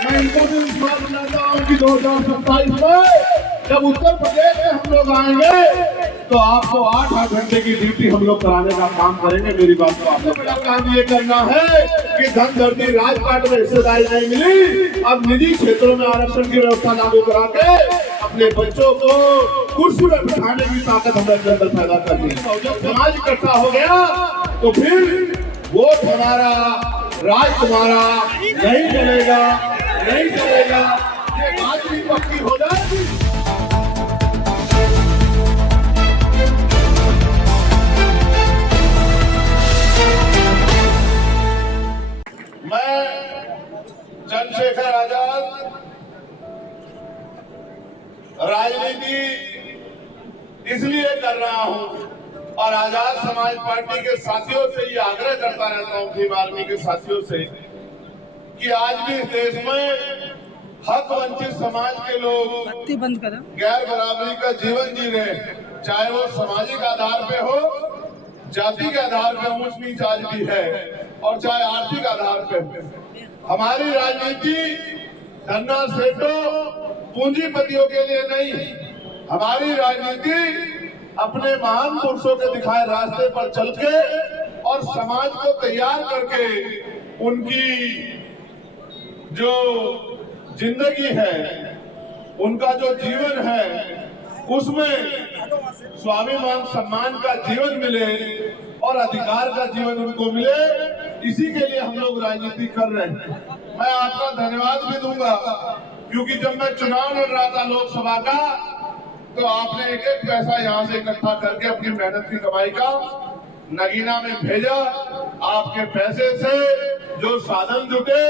मैं इनको भी विश्वास दिलाता हूँ कि 2027 में जब उत्तर प्रदेश में हम लोग आएंगे तो आपको 8-8 घंटे की ड्यूटी हम लोग कराने का काम करेंगे। मेरी बात को आपको बड़ा काम ये करना है कि धन धरती राजपाट में हिस्सेदारी नहीं मिली, अब निजी क्षेत्रों में आरक्षण की व्यवस्था लागू करा के अपने बच्चों को कुर्सी में बिठाने की ताकत हमारे अंदर पैदा करनी है। जब समाज इकट्ठा हो गया तो फिर वोट हमारा, राज तुम्हारा नहीं चलेगा, नहीं चलेगा, ये बात भी पक्की हो जाएगी। मैं चंद्रशेखर आजाद राजनीति इसलिए कर रहा हूं और आजाद समाज पार्टी के साथियों से ये आग्रह करता रहता हूं, भीम आर्मी के साथियों से, कि आज भी इस देश में हक वंचित समाज के लोग गैर बराबरी का जीवन जी रहे, चाहे वो सामाजिक आधार पे हो, जाति के आधार पे ऊंच नीच आज भी है, और चाहे आर्थिक आधार पे। हमारी राजनीति धन्ना सेठों पूंजीपतियों के लिए नहीं, हमारी राजनीति अपने महान पुरुषों के दिखाए रास्ते पर चल के और समाज को तैयार करके उनकी जो जिंदगी है, उनका जो जीवन है, उसमें स्वाभिमान सम्मान का जीवन मिले और अधिकार का जीवन उनको मिले, इसी के लिए हम लोग राजनीति कर रहे हैं। मैं आपका धन्यवाद भी दूंगा क्योंकि जब मैं चुनाव लड़ रहा था लोकसभा का तो आपने एक एक पैसा यहाँ से इकट्ठा करके अपनी मेहनत की कमाई का नगीना में भेजा। आपके पैसे से जो साधन जुटे,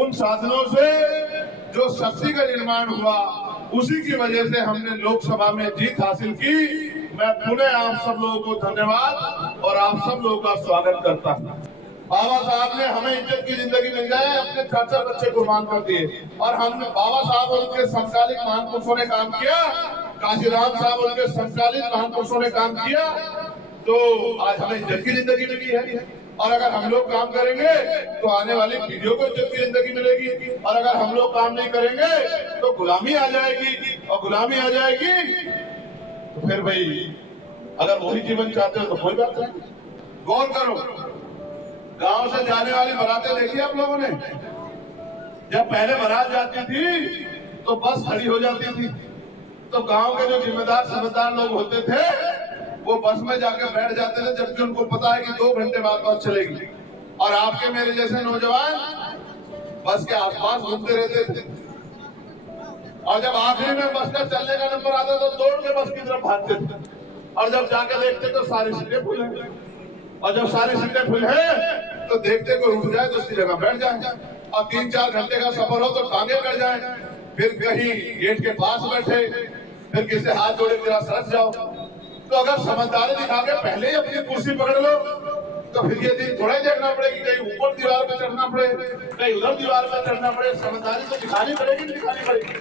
उन साधनों से जो शक्ति का निर्माण हुआ, उसी की वजह से हमने लोकसभा में जीत हासिल की। मैं पुनः आप सब लोगों को धन्यवाद और आप सब लोगों का स्वागत करता हूँ। बाबा साहब ने हमें इज्जत की जिंदगी मिल जाए, अपने 4 बच्चे कुर्बान कर दिए और हम बाबा साहब और उनके समकालीन महान पुरुषों ने काम किया, काशीराम साहब और उनके समकालीन महान पुरुषों ने काम किया, तो आज हमें इज्जत की जिंदगी मिली है। और अगर हम लोग काम करेंगे तो आने वाली पीढ़ियों को इज्जत की जिंदगी मिलेगी, और अगर हम लोग काम नहीं करेंगे तो गुलामी आ जाएगी, और गुलामी आ जाएगी तो फिर भाई अगर वही जीवन चाहते हो तो कोई बात नहीं। गौर करो, गांव से जाने वाली बारातें देखी आप लोगों ने? जब पहले बारात जाती थी तो बस खड़ी हो जाती थी, तो गांव के जो जिम्मेदार समझदार लोग होते थे वो बस में जाकर बैठ जाते थे, जबकि उनको पता है कि 2 घंटे बाद बस चलेगी। और आपके मेरे जैसे नौजवान बस के आसपास घूमते रहते थे, और जब आखिरी में बस का चलने का नंबर आता तो दौड़ के बस की तरफ भागते थे, और जब जाके देखते तो सारी सीटें फुल है, और जब सारी सीटें फुल है तो देखते को रुक जाए तो उसकी जगह बैठ जाए, और 3-4 घंटे का सफर हो तो टांगे कट जाए, फिर कहीं गेट के पास बैठे, फिर किसी हाथ जोड़े जरा सरक जाओ। तो अगर समझदारी दिखा के पहले ही अपनी कुर्सी पकड़ लो तो फिर ये दिन थोड़ा ही देखना पड़ेगी, कहीं ऊपर दीवार पे चढ़ना पड़े, कहीं उधर दीवार पे चढ़ना पड़े। समझदारी तो दिखानी पड़ेगी, दिखानी पड़ेगी।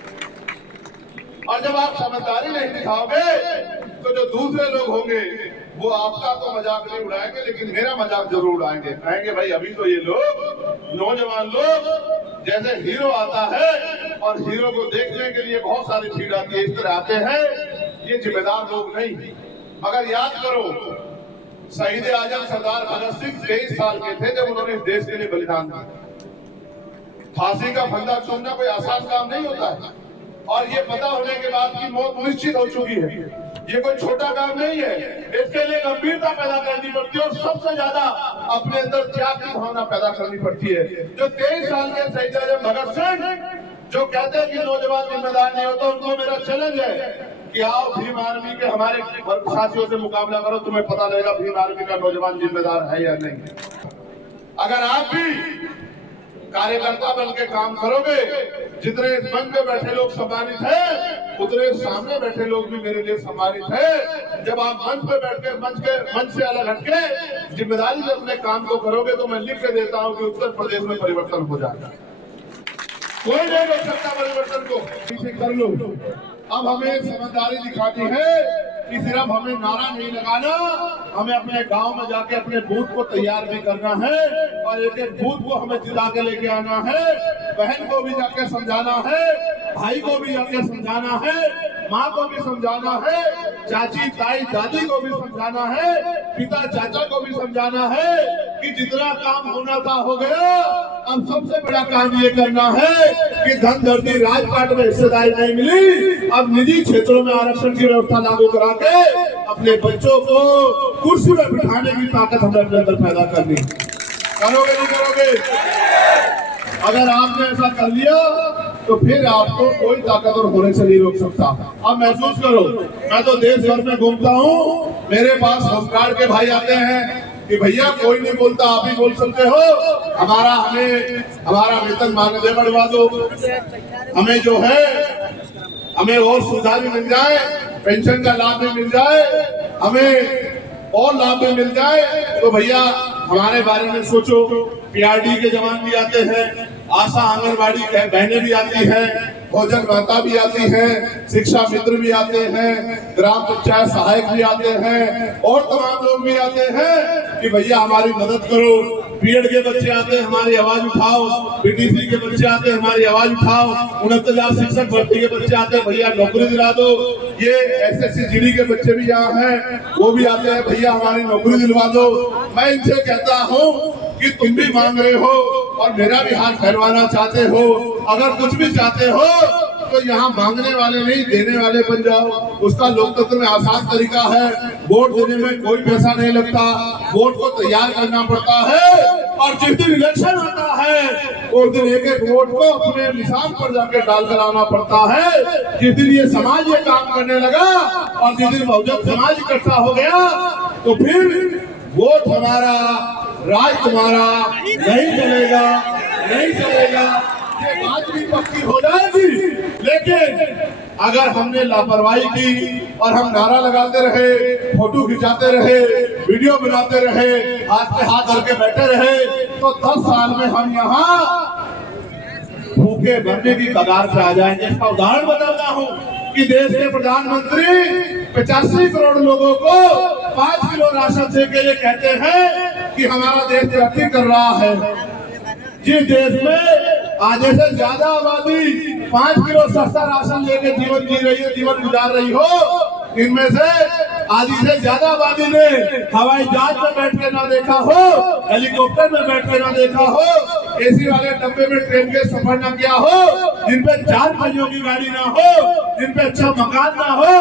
और जब आप समझदारी नहीं दिखाओगे तो जो दूसरे लोग होंगे वो आपका तो मजाक नहीं उड़ाएंगे, लेकिन मेरा मजाक जरूर उड़ाएंगे। कहेंगे भाई अभी तो ये लोग नौजवान लोग जैसे हीरो आता है और हीरो को देखने के लिए बहुत सारी भीड़ आती है, इस तरह आते हैं, ये जिम्मेदार लोग नहीं। मगर याद करो, शहीद आजम सरदार भगत सिंह 23 साल के थे जब उन्होंने देश के लिए बलिदान दिया। फांसी का फंदा चूमना कोई आसान काम नहीं होता है, और ये पता होने के बाद की मौत निश्चित हो चुकी है, ये कोई छोटा काम नहीं है। इसके लिए गंभीरता पैदा करनी पड़ती है और सबसे ज्यादा अपने अंदर त्याग की भावना पैदा करनी पड़ती है। जो 23 साल के शहीद आजम भगत सिंह जो कहते हैं कि नौजवान जिम्मेदार नहीं होता, उनको मेरा चैलेंज है कि आओ भीम आर्मी के हमारे साथियों से मुकाबला करो, तुम्हें पता लगेगा भीम आर्मी का नौजवान जिम्मेदार है या नहीं। अगर आप भी कार्यकर्ता बन के काम करोगे, जितने मंच में बैठे लोग सम्मानित हैं, उतने सामने बैठे लोग भी मेरे लिए सम्मानित हैं। जब आप मंच पे बैठ के मंच से अलग हटके जिम्मेदारी से अपने काम को करोगे तो मैं लिख के देता हूँ कि उत्तर प्रदेश में परिवर्तन हो जाएगा। कोई नहीं रोक सकता परिवर्तन को, पीछे कर लो। अब हमें समझदारी दिखानी है कि सिर्फ हमें नारा नहीं लगाना, हमें अपने गांव में जाके अपने बूथ को तैयार भी करना है और एक एक बूथ को हमें जिला के लेके आना है, बहन को भी जाके समझाना है, भाई को भी जाके समझाना है, माँ को भी समझाना है, चाची ताई दादी को भी समझाना है, पिता चाचा को भी समझाना है कि जितना काम होना था हो गया। अब सबसे बड़ा काम ये करना है कि धन धरती राजपाट में हिस्सेदारी नहीं मिली, अब निजी क्षेत्रों में आरक्षण की व्यवस्था लागू करा के अपने बच्चों को कुर्सी में बिठाने की ताकत हमें अपने अंदर पैदा करनी। करोगे नहीं करोगे? अगर आपने ऐसा कर लिया तो फिर आपको कोई ताकतवर होने से नहीं रोक सकता। अब महसूस करो, मैं तो देश भर में घूमता हूँ, मेरे पास होमगार्ड के भाई आते हैं कि भैया कोई नहीं बोलता, आप ही बोल सकते हो, हमारा वेतन मानदेय बढ़वा दो, हमें जो है हमें और सुविधा भी मिल जाए, पेंशन का लाभ भी मिल जाए, हमें और लाभ भी मिल जाए, तो भैया हमारे बारे में सोचो। पीआरडी के जवान भी आते हैं, आशा आंगनबाड़ी बहनें भी आती हैं, भोजन माता भी आती हैं, शिक्षा मित्र भी आते हैं, ग्राम पंचायत सहायक भी आते हैं और तमाम लोग भी आते हैं कि भैया हमारी मदद करो। बीएड के बच्चे आते हैं, हमारी आवाज उठाओ, बीटीसी के बच्चे आते हैं, हमारी आवाज उठाओ, 69,000 शिक्षक भर्ती के बच्चे आते हैं, भैया नौकरी दिला दो। ये एसएससी जीडी के बच्चे भी यहाँ हैं, वो भी आते हैं, भैया हमारी नौकरी दिलवा दो। मैं इनसे कहता हूँ कि तुम भी मांग रहे हो और मेरा भी हाथ फैलवाना चाहते हो, अगर कुछ भी चाहते हो तो यहाँ मांगने वाले नहीं देने वाले बन जाओ। उसका लोकतंत्र में आसान तरीका है, वोट देने में कोई पैसा नहीं लगता, वोट को तैयार करना पड़ता है और जिस दिन इलेक्शन आता है उस दिन एक एक वोट को अपने निशान पर जाके डाल कर आना पड़ता है। जिस दिन ये समाज ये काम करने लगा और जिस दिन बहुजन समाज इकट्ठा हो गया तो फिर वोट हमारा, राज तुम्हारा नहीं चलेगा, नहीं चलेगा। ये बात भी पक्की हो जाएगी, लेकिन अगर हमने लापरवाही की और हम नारा लगाते रहे, फोटो खिंचाते रहे, वीडियो बनाते रहे, हाथ पे हाथ धर के बैठे रहे, तो 10 साल में हम यहाँ भूखे मरने की कगार पे आ जाएंगे। इसका उदाहरण बताता हूँ कि देश के प्रधानमंत्री 85 करोड़ लोगों को 5 किलो राशन दे के ये कहते हैं कि हमारा देश तरक्की कर रहा है। जिस देश में आधे से ज्यादा आबादी 5 किलो सस्ता राशन लेके जीवन जी रही है, जीवन गुजार रही हो, इनमें से आधी से ज्यादा आबादी ने हवाई जहाज में बैठ के ना देखा हो, हेलीकॉप्टर में बैठ के ना देखा हो, एसी वाले डब्बे में ट्रेन के सफर ना किया हो, जिनपे 4 पहियों की गाड़ी ना हो, जिनपे अच्छा मकान ना हो,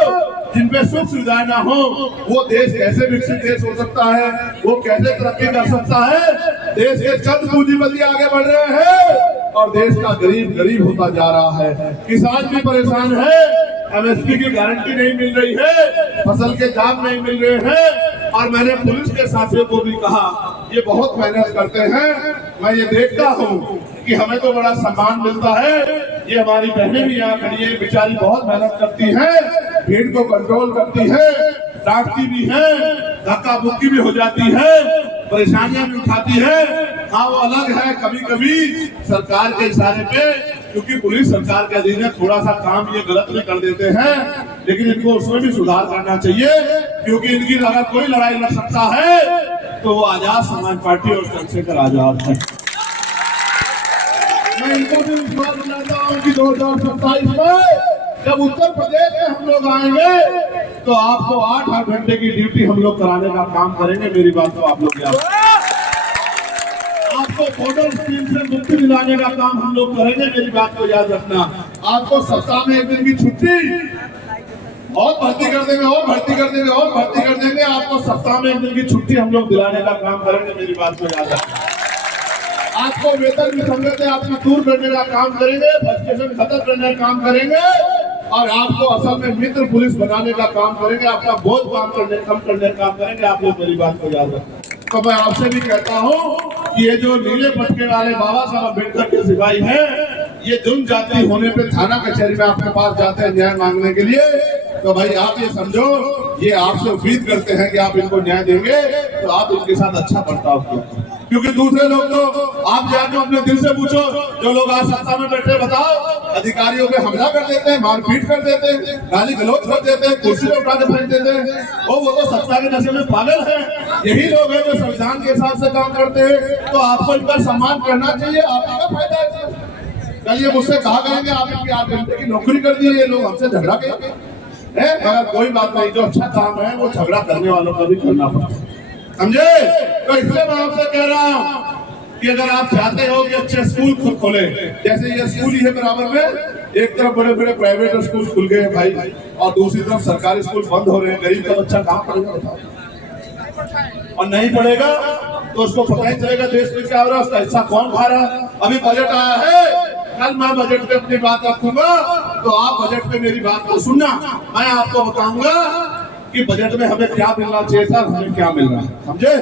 जिनपे सुख सुविधाएं ना हो, वो देश कैसे विकसित देश हो सकता है? वो कैसे तरक्की कर सकता है? देश के चंद पूंजीपति आगे बढ़ रहे हैं और देश का गरीब गरीब होता जा रहा है। किसान भी परेशान है, एमएसपी की गारंटी नहीं मिल रही है, फसल के दाम नहीं मिल रहे हैं। और मैंने पुलिस के साथियों को भी कहा, ये बहुत मेहनत करते हैं, मैं ये देखता हूँ कि हमें तो बड़ा सम्मान मिलता है। ये हमारी बहनें भी यहाँ खड़ी है, बेचारी बहुत मेहनत करती है, भीड़ को कंट्रोल करती है, डांटती भी है, धक्का मुक्की भी हो जाती है, परेशानियां भी उठाती है। हाँ वो अलग है, कभी कभी सरकार के इशारे पे, क्योंकि पुलिस सरकार के अधीन है, थोड़ा सा काम ये गलत भी कर देते हैं, लेकिन इनको उसमें भी सुधार करना चाहिए, क्योंकि इनकी अगर कोई लड़ाई लड़ सकता है तो वो आजाद समाज पार्टी और चंद्रशेखर आजाद है। मैं इनको भी विश्वास दिलाता हूँ कि 2027 में जब उत्तर प्रदेश में हम लोग आएंगे तो आपको 8-8 घंटे की ड्यूटी हम लोग कराने का काम करेंगे। मेरी बात को आप लोग याद, आपको बॉर्डर स्कीम से मुक्ति दिलाने का काम हम लोग करेंगे। मेरी बात को याद रखना, आपको सप्ताह में 1 दिन की छुट्टी और भर्ती कर देंगे और भर्ती कर देंगे और भर्ती कर देंगे। आपको सप्ताह में 1 दिन की छुट्टी हम लोग दिलाने का काम करेंगे। मेरी बात को याद रखना, आपको वेतन विसंगति आपकी दूर करने का काम करेंगे, फ्रस्ट्रेशन खत्म करने का काम करेंगे और आपको असल में मित्र पुलिस बनाने का काम करेंगे। आपका बोझ कम करने का काम करेंगे। आप लोग मेरी बात को याद रखें। तो मैं आपसे भी कहता हूँ कि ये जो नीले पटके वाले बाबा साहब अम्बेडकर के सिपाही हैं, ये जुर्म जाति होने पे थाना कचहरी में आपके पास जाते हैं न्याय मांगने के लिए, तो भाई आप ये समझो, ये आपसे उम्मीद करते हैं कि आप इनको न्याय देंगे, तो आप इनके साथ अच्छा बर्ताव कीजिए। क्योंकि दूसरे लोग तो आप जाके अपने दिल से पूछो, जो लोग आज सत्ता में बैठे, बताओ, अधिकारियों पे हमला कर देते हैं, मारपीट कर देते हैं, गाली गलौज कर देते हैं, कुर्सी पे उठा के फेंक देते हैं। वो तो सत्ता के नशे में पागल है। यही लोग हैं जो संविधान के हिसाब से काम करते हैं। तो आपको इनका सम्मान करना चाहिए। आपका क्या फायदा है? कल ये मुझसे कहा करेंगे आप इनकी 8 घंटे की नौकरी कर दी, ये लोग हमसे झगड़ा करेंगे। मगर कोई बात नहीं, जो अच्छा काम है वो झगड़ा करने वालों का भी करना पड़ता है, समझे? तो इसलिए मैं आपसे कह रहा हूं कि अगर आप चाहते हो कि अच्छे स्कूल खुद खोले, जैसे ये स्कूल ही है बराबर में, एक तरफ बड़े बड़े प्राइवेट स्कूल खुल गए हैं भाई, और दूसरी तरफ सरकारी स्कूल बंद हो रहे हैं। गरीब का बच्चा कहाँ पढ़ेगा बताओ? और नहीं पढ़ेगा तो उसको पता ही चलेगा देश में क्या हो रहा है, उसका हिस्सा कौन खा रहा है। अभी बजट आया है, कल मैं बजट पे अपनी बात रखूंगा, तो आप बजट पे मेरी बात को सुनना। मैं आपको बताऊंगा कि बजट में हमें क्या मिलना चाहिए था, हमें क्या मिल रहा है, समझे?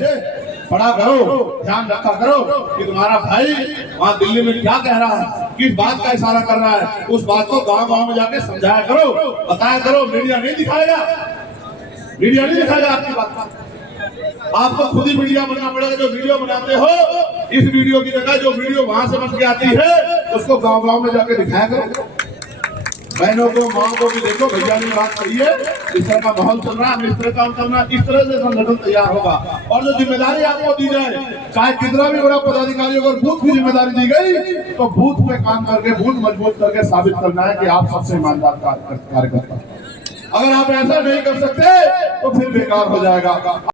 पढ़ा करो, ध्यान रखा करो कि तुम्हारा भाई वहाँ दिल्ली में क्या कह रहा है, किस बात का इशारा कर रहा है, उस बात को गांव-गांव में जाके समझाया करो, बताया करो। मीडिया नहीं दिखाएगा, मीडिया नहीं दिखाएगा आपकी बात का। आपको खुद ही मीडिया बनना पड़ेगा। जो वीडियो बनाते हो, इस वीडियो की जगह जो वीडियो वहां से बन के आती है, उसको गांव-गांव में जाके दिखाया करो। बहनों को, माओ को भी देखो, भैया ने बात कही है, इस तरह का माहौल चल रहा है, इस तरह काम करना, इस तरह से संगठन तैयार होगा। और जो जिम्मेदारी आपको दी जाए, चाहे कितना भी बड़ा पदाधिकारी, अगर बूथ की जिम्मेदारी दी गई, तो बूथ पे काम करके, बूथ मजबूत करके साबित करना है कि आप सबसे ईमानदार कार्यकर्ता। अगर आप ऐसा नहीं कर सकते तो फिर बेकार हो जाएगा।